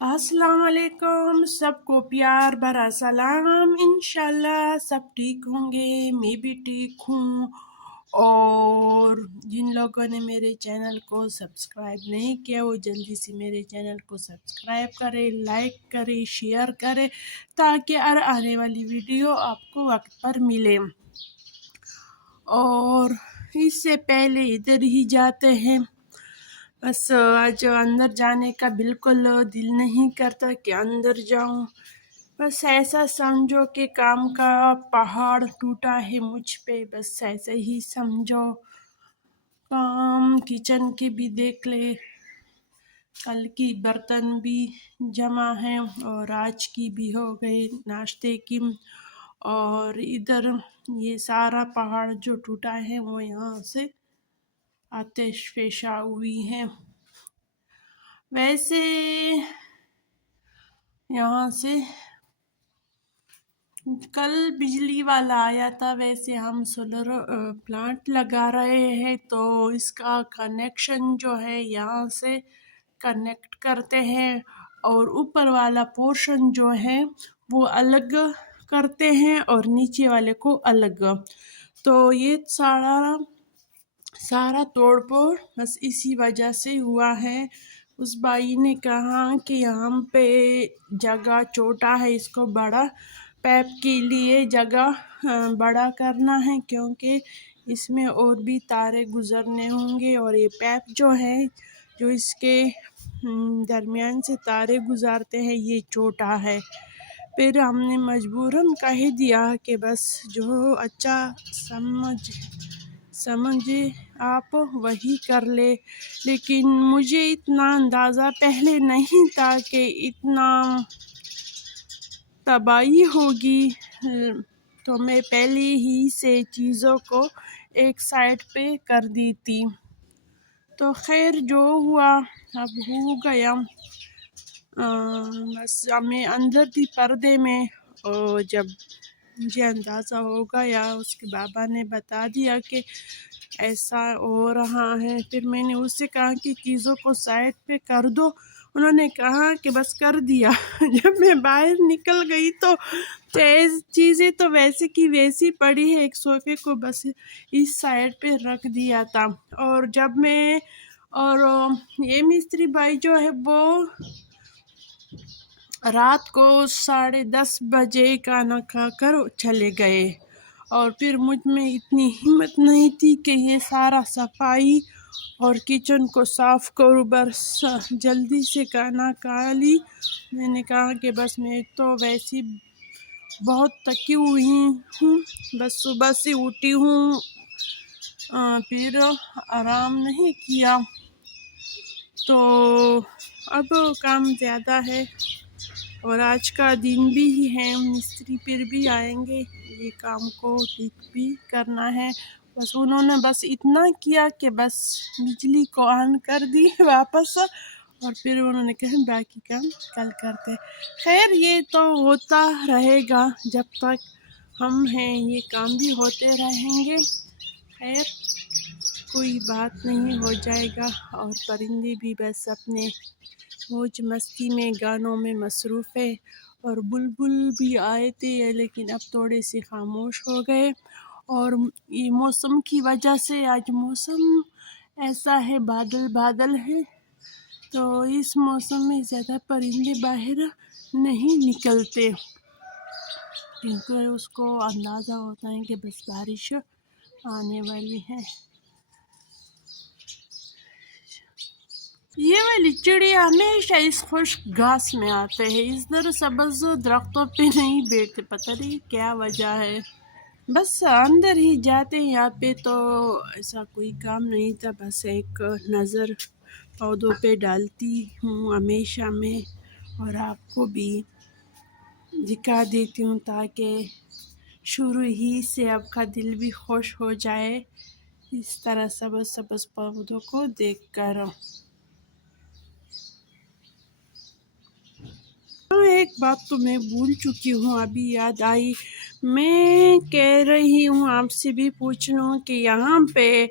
अस्सलाम वालेकुम, सबको प्यार भरा सलाम। इंशाल्लाह सब ठीक होंगे, मैं भी ठीक हूँ। और जिन लोगों ने मेरे चैनल को सब्सक्राइब नहीं किया वो जल्दी से मेरे चैनल को सब्सक्राइब करें, लाइक करें, शेयर करें, ताकि हर आने वाली वीडियो आपको वक्त पर मिले। और इससे पहले इधर ही जाते हैं। बस आज अंदर जाने का बिल्कुल दिल नहीं करता कि अंदर जाऊं। बस ऐसा समझो कि काम का पहाड़ टूटा है मुझ पे, बस ऐसे ही समझो। काम किचन के भी देख ले, कल की बर्तन भी जमा है और आज की भी हो गई नाश्ते की। और इधर ये सारा पहाड़ जो टूटा है वो यहाँ से आतिशफ़ेशा हुई है। वैसे यहाँ से कल बिजली वाला आया था। वैसे हम सोलर प्लांट लगा रहे हैं, तो इसका कनेक्शन जो है यहाँ से कनेक्ट करते हैं और ऊपर वाला पोर्शन जो है वो अलग करते हैं और नीचे वाले को अलग। तो ये सारा तोड़ फोड़ बस इसी वजह से हुआ है। उस भाई ने कहा कि यहाँ पे जगह छोटा है, इसको बड़ा पैप के लिए जगह बड़ा करना है, क्योंकि इसमें और भी तारे गुजरने होंगे और ये पैप जो है जो इसके दरमियान से तारे गुजारते हैं ये छोटा है। फिर हमने मजबूरन कह दिया कि बस जो अच्छा समझे आप वही कर ले। लेकिन मुझे इतना अंदाज़ा पहले नहीं था कि इतना तबाही होगी, तो मैं पहले ही से चीज़ों को एक साइड पे कर दी थी। तो खैर जो हुआ अब हो गया। बस मैं अंदर थी पर्दे में, और जब मुझे अंदाज़ा हो गया उसके बाबा ने बता दिया कि ऐसा हो रहा है। फिर मैंने उससे कहा कि चीज़ों को साइड पे कर दो। उन्होंने कहा कि बस कर दिया। जब मैं बाहर निकल गई तो चीज़ें तो वैसे की वैसी पड़ी है, एक सोफे को बस इस साइड पे रख दिया था। और जब मैं और ये मिस्त्री भाई जो है वो रात को 10:30 बजे खाना खाकर चले गए, और फिर मुझ में इतनी हिम्मत नहीं थी कि ये सारा सफाई और किचन को साफ़ करूँ। बस जल्दी से खाना खा ली। मैंने कहा कि बस मैं तो वैसी बहुत थकी हुई हूँ, बस सुबह से उठी हूँ, फिर आराम नहीं किया, तो अब काम ज़्यादा है और आज का दिन भी है। मिस्त्री फिर भी आएंगे, ये काम को ठीक भी करना है। बस उन्होंने बस इतना किया कि बस बिजली को ऑन कर दी वापस, और फिर उन्होंने कहा बाकी काम कल करते। खैर ये तो होता रहेगा, जब तक हम हैं ये काम भी होते रहेंगे। खैर कोई बात नहीं, हो जाएगा। और परिंदे भी बस अपने मौज मस्ती में गानों में मसरूफ़ है, और बुलबुल भी आए थे लेकिन अब थोड़े से खामोश हो गए। और ये मौसम की वजह से आज मौसम ऐसा है, बादल बादल है, तो इस मौसम में ज़्यादा परिंदे बाहर नहीं निकलते, क्योंकि उसको अंदाज़ा होता है कि बस बारिश आने वाली है। ये वाली चिड़िया हमेशा इस खुश्क घास में आते हैं, इधर सब्ज़ दरख्तों पे नहीं बैठते, पता नहीं क्या वजह है। बस अंदर ही जाते हैं। यहाँ पे तो ऐसा कोई काम नहीं था, बस एक नज़र पौधों पे डालती हूँ हमेशा मैं, और आपको भी दिखा देती हूँ ताकि शुरू ही से आपका दिल भी खुश हो जाए इस तरह सब्ज़ सब्ज़ पौधों को देखकर। एक बात तो मैं भूल चुकी हूँ, अभी याद आई। मैं कह रही हूँ आपसे भी पूछ लूँ कि यहाँ पे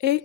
1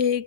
1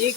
1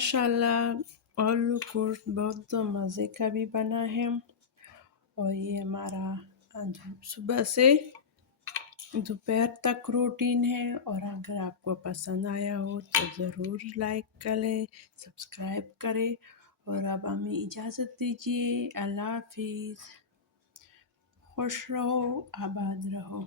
माशाल्लाह आलू गोश्त बहुत मज़े का भी बना है। और ये हमारा सुबह से दोपहर तक रूटीन है। और अगर आपको पसंद आया हो तो ज़रूर लाइक करें, सब्सक्राइब करें। और अब हमें इजाज़त दीजिए। अल्लाह हाफिज़। खुश रहो, आबाद रहो।